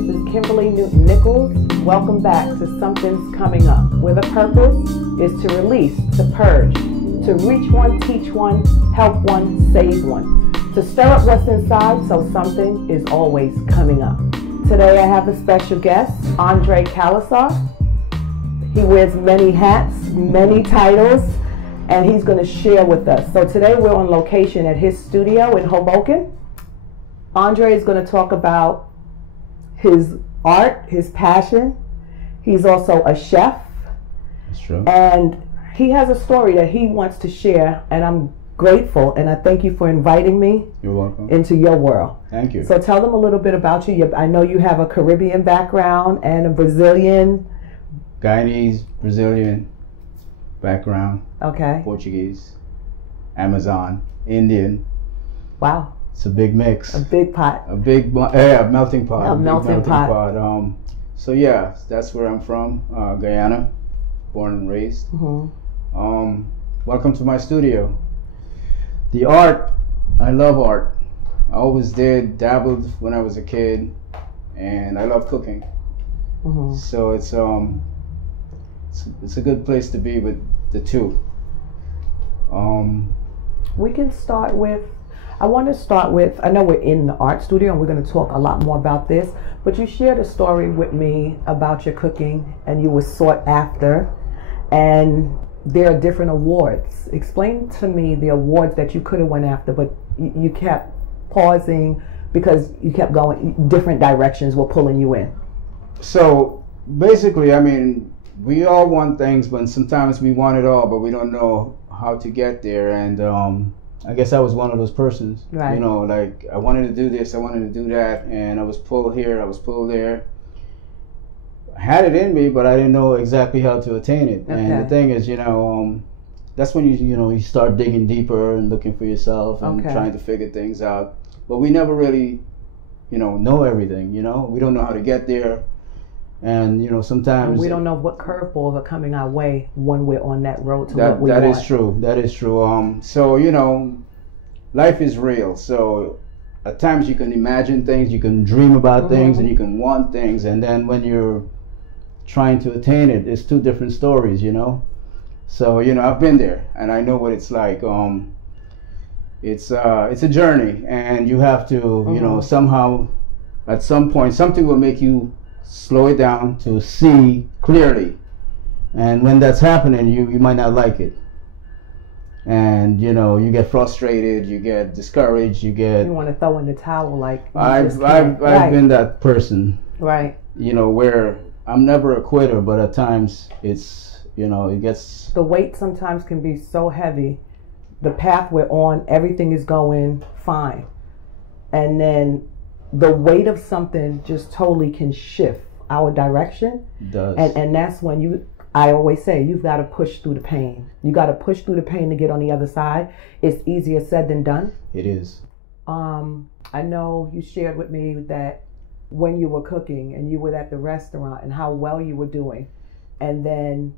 This is Kimberly Nichols. Welcome back to Something's Coming Up, where the purpose is to release, to purge, to reach one, teach one, help one, save one, to stir up what's inside so something is always coming up. Today I have a special guest, Kaulesar. He wears many hats, many titles, and he's going to share with us. So today we're on location at his studio in Hoboken. Andre is going to talk about his art, his passion. He's also a chef. That's true. And he has a story that he wants to share, and I'm grateful, and I thank you for inviting me. You're welcome. Into your world. Thank you. So tell them a little bit about you. I know you have a Caribbean background and a Brazilian. Guyanese, Brazilian background. Okay. Portuguese, Amazon, Indian. Wow. It's a big mix. A big pot. A big melting pot. A melting pot. So yeah, that's where I'm from, Guyana, born and raised. Mm-hmm. Welcome to my studio. The art, I love art. I always did, dabbled when I was a kid, and I love cooking. Mm-hmm. So it's a good place to be with the two. We can start with, I want to start with, I know we're in the art studio and we're going to talk a lot more about this, but you shared a story with me about your cooking and you were sought after, and there are different awards. Explain to me the awards that you could have went after, but you kept pausing because you kept going, different directions were pulling you in. So basically, I mean, we all want things, but sometimes we want it all, but we don't know how to get there. And I guess I was one of those persons. Right. You know, like I wanted to do this, I wanted to do that, and I was pulled here, I was pulled there. I had it in me, but I didn't know exactly how to attain it. Okay. And the thing is, you know, that's when you start digging deeper and looking for yourself and trying to figure things out. But we never really, know everything. We don't know how to get there. And sometimes we don't know what curveballs are coming our way when we're on that road to what we want. That is true. That is true. So life is real. So at times you can imagine things, you can dream about things, and you can want things, and then when you're trying to attain it, it's two different stories. So I've been there, and I know what it's like. It's a journey, and you have to somehow, at some point, something will make you slow it down to see clearly, and when that's happening, you might not like it, and you get frustrated, you get discouraged, you want to throw in the towel. Like I've been that person, right? Where I'm never a quitter, but at times it's it gets, the weight sometimes can be so heavy, the path we're on, everything is going fine, and then the weight of something just totally can shift our direction. It does. And that's when I always say, you've got to push through the pain. You got to push through the pain to get on the other side. It's easier said than done. It is. I know you shared with me that when you were cooking and you were at the restaurant and how well you were doing. And then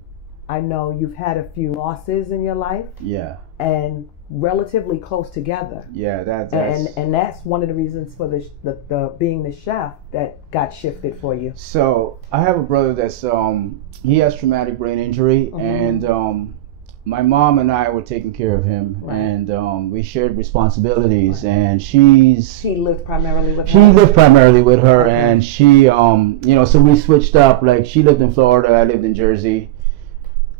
I know you've had a few losses in your life. Yeah. And relatively close together. Yeah, that's and that's one of the reasons for the being the chef that got shifted for you. So I have a brother that's he has traumatic brain injury, and my mom and I were taking care of him, right. And we shared responsibilities, right. And he lived primarily with her. Okay. And she so we switched up. Like, she lived in Florida, I lived in Jersey,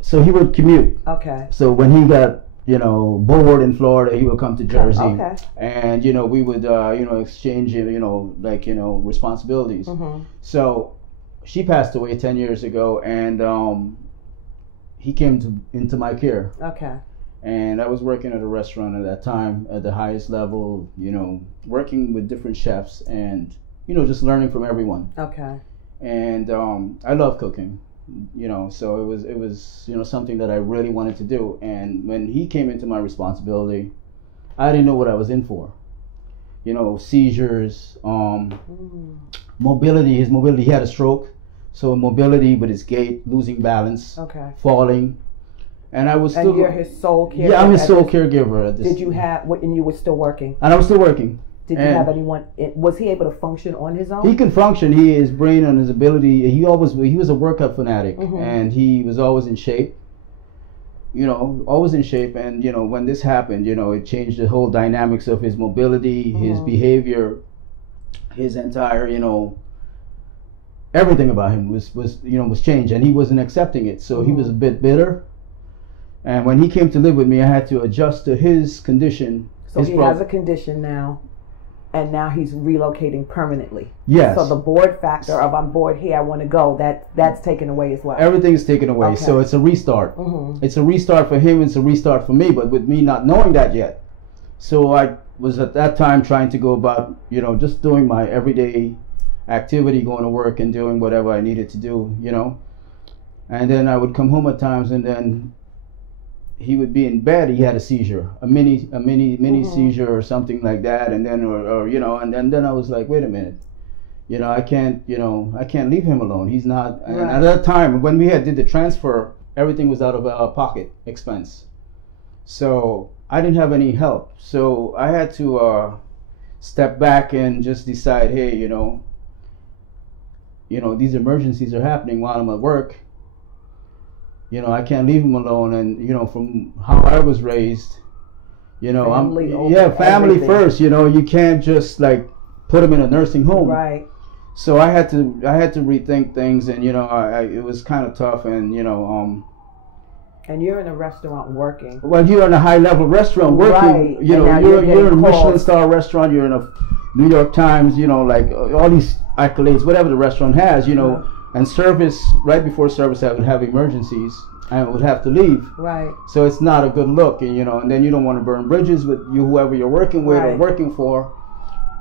so he would commute. Okay. So when he got bored in Florida, he would come to Jersey. Okay. And we would exchange responsibilities. So she passed away 10 years ago, and he came into my care. Okay. And I was working at a restaurant at that time at the highest level, working with different chefs, and just learning from everyone. Okay. And I love cooking. So it was something that I really wanted to do. And when he came into my responsibility, I didn't know what I was in for. Seizures, mobility. His mobility, he had a stroke, so mobility with his gait, losing balance, falling. And I was still. And you're his sole caregiver. Yeah, I'm his sole caregiver at this. Did you have? And you were still working. And I was still working. Did you have anyone? Was he able to function on his own? He can function. His brain and his ability. He was a workout fanatic, and he was always in shape. Always in shape. And when this happened, it changed the whole dynamics of his mobility, his behavior, his entire, everything about him was changed, and he wasn't accepting it. So he was a bit bitter. And when he came to live with me, I had to adjust to his condition. So he has a condition now. And now he's relocating permanently. Yes. So the bored factor of I'm bored here, I want to go, that's taken away as well. Everything's taken away. Okay. So it's a restart. It's a restart for him. It's a restart for me. But with me not knowing that yet, so I was at that time trying to go about, just doing my everyday activity, going to work and doing whatever I needed to do, And then I would come home at times, and then he would be in bed. He had a seizure, a mini seizure or something like that, and then and then I was like, wait a minute, I can't leave him alone. He's not. Right. And at that time, when we did the transfer, everything was out of our pocket expense, so I didn't have any help. So I had to step back and just decide, hey, these emergencies are happening while I'm at work. I can't leave him alone, and from how I was raised, family everything. First. You can't just like put him in a nursing home. Right. So I had to rethink things, and it was kind of tough, and And you're in a restaurant working. Well, you're in a high-level restaurant working. Right. You're in a Michelin-star restaurant. You're in a New York Times. Like all these accolades, whatever the restaurant has. And service, right before service, I would have emergencies. I would have to leave. Right. So it's not a good look, and then you don't want to burn bridges with whoever you're working with or working for.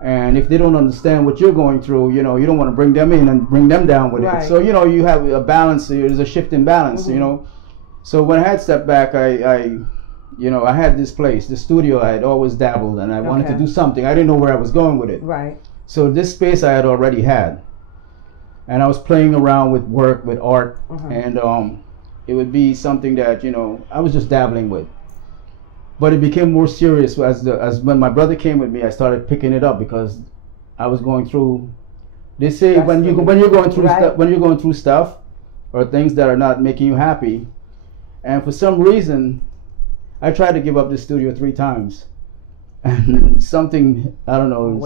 And if they don't understand what you're going through, you don't want to bring them in and bring them down with it. So, you have a balance. There's a shift in balance, So when I had stepped back, I had this place, the studio. I had always dabbled, and I wanted to do something. I didn't know where I was going with it. Right. So this space I had already had. And I was playing around with work, with art, and it would be something that I was just dabbling with. But it became more serious as when my brother came with me. I started picking it up because I was going through. They say when you're going through stuff or things that are not making you happy, and for some reason, I tried to give up the studio 3 times, and something I don't know,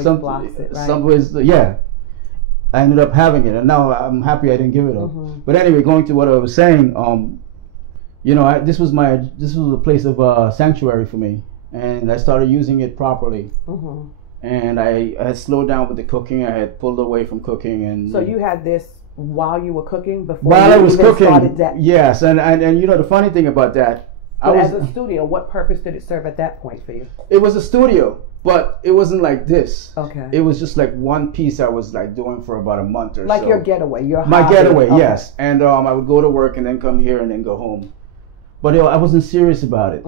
I ended up having it, and now I'm happy I didn't give it up. But anyway, going to what I was saying, this was a place of sanctuary for me, and I started using it properly. And I had slowed down with the cooking. I had pulled away from cooking, and so you had this while you were cooking before. While I was cooking, yes, and the funny thing about that. As a studio, what purpose did it serve at that point for you? It was a studio, but it wasn't like this. Okay. It was just like one piece I was like doing for about a month or so. Like your getaway, my hobby. Getaway, yes. And I would go to work and then come here and then go home. But I wasn't serious about it.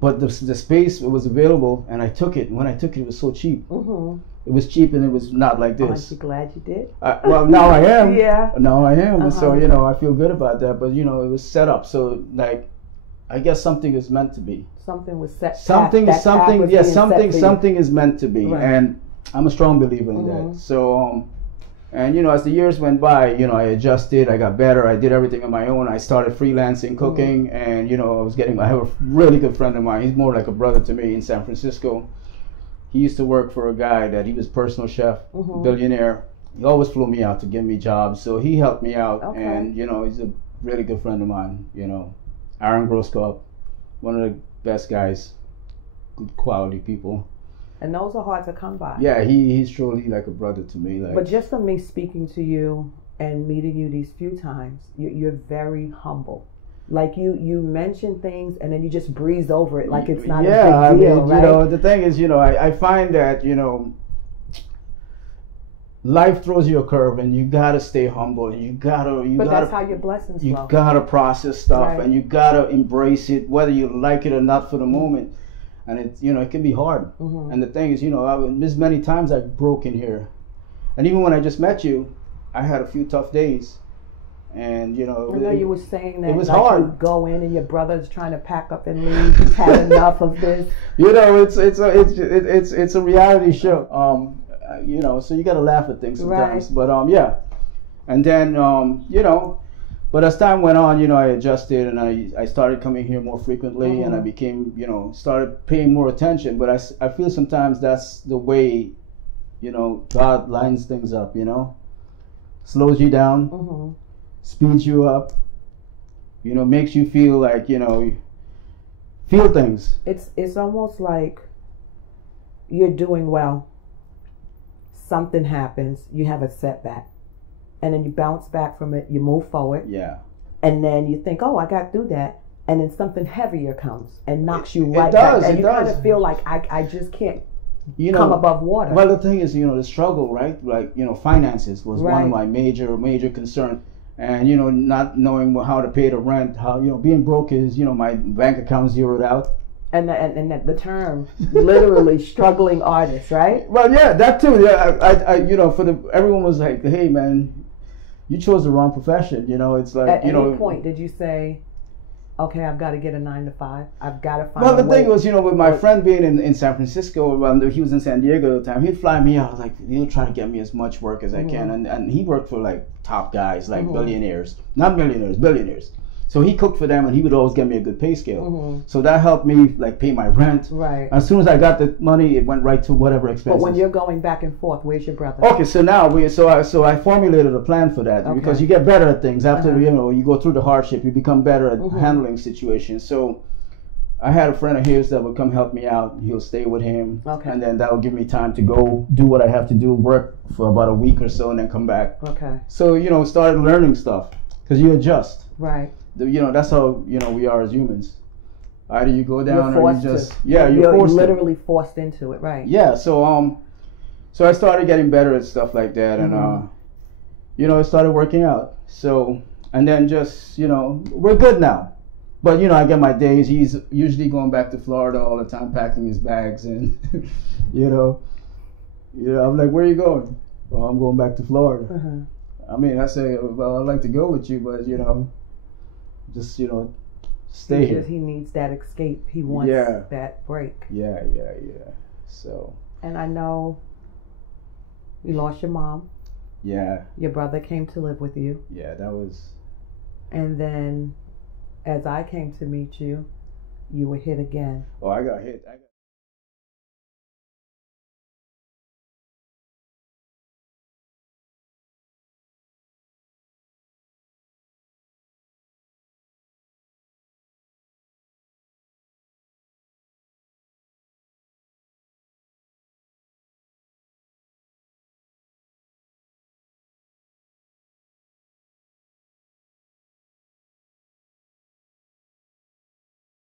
But the space, it was available, and I took it. And when I took it, it was so cheap. It was cheap, and it was not like this. Aren't you glad you did? Well, now I am. Yeah. Now I am. So, I feel good about that. But, it was set up. So, like, I guess something is meant to be. Something was set. Something is meant to be, right. And I'm a strong believer in that. So, as the years went by, I adjusted, I got better, I did everything on my own. I started freelancing, cooking, and I have a really good friend of mine. He's more like a brother to me in San Francisco. He used to work for a guy that he was personal chef, billionaire. He always flew me out to give me jobs, so he helped me out, and he's a really good friend of mine. Aaron Grosskopf, one of the best guys, good quality people. And those are hard to come by. Yeah, he's truly like a brother to me. But just from me speaking to you and meeting you these few times, you're very humble. Like you mention things and then you just breeze over it like it's not a big deal, right? The thing is, I find that, life throws you a curve, and you gotta stay humble. But that's how your blessings flow. You gotta process stuff, and you gotta embrace it, whether you like it or not for the moment. And it can be hard. And the thing is, there's many times I've broken here, and even when I just met you, I had a few tough days, And you know, I know you were saying that it was like hard. you go in and your brother's trying to pack up and leave. He's had enough of this. You know, it's a reality show. You know, so you got to laugh at things sometimes. Right. But yeah, and then you know, but as time went on, you know, I adjusted and I started coming here more frequently, and I became, you know, started paying more attention. But I feel sometimes that's the way, you know, God lines things up. You know, slows you down, speeds you up, you know, makes you feel like, you know, feel things. It's almost like you're doing well. Something happens, you have a setback, and then you bounce back from it, you move forward. Yeah. And then you think, oh, I got through that, and then something heavier comes and knocks you right back. And you kind of feel like I just can't come above water. Well, the thing is, you know, the struggle, right? Like, you know, finances was one of my major concerns. And, you know, not knowing how to pay the rent, how, you know, being broke is, you know, my bank account zeroed out. And the term, literally struggling artist, right? Well, yeah, that too. Yeah, I you know, everyone was like, hey, man, you chose the wrong profession. You know, it's like, at you know. any point, did you say, okay, I've got to get a 9 to 5. I've got to find. Well, the thing was, you know, with my friend being in San Francisco, when he was in San Diego at the time, he'd fly me out. Like, he'll try to get me as much work as I can, and he worked for like top guys, like billionaires, not millionaires, billionaires. So he cooked for them, and he would always get me a good pay scale. So that helped me like pay my rent. Right. As soon as I got the money, it went right to whatever expenses. But when you're going back and forth, where's your brother? Okay, so now I formulated a plan for that, because you get better at things after you know, you go through the hardship, you become better at handling situations. So I had a friend of his that would come help me out. He'll stay with him, and then that would give me time to go do what I have to do, work for about a week or so, and then come back. Okay. So, you know, started learning stuff, because you adjust. Right. You know, that's how, you know, we are as humans. Either you go down or you just you're forced literally forced into it, right? Yeah. So so I started getting better at stuff like that, and you know, I started working out. So, and then just, you know, we're good now. But, you know, I get my days. He's usually going back to Florida all the time, packing his bags, and you know, I'm like, where are you going? Well, I'm going back to Florida. I mean, I say, well, I'd like to go with you, but, you know, just, you know, stay here. He needs that escape. He wants that break. Yeah. So. And I know you lost your mom. Yeah. Your brother came to live with you. Yeah, that was. And then, as I came to meet you, you were hit again. Oh, I got hit.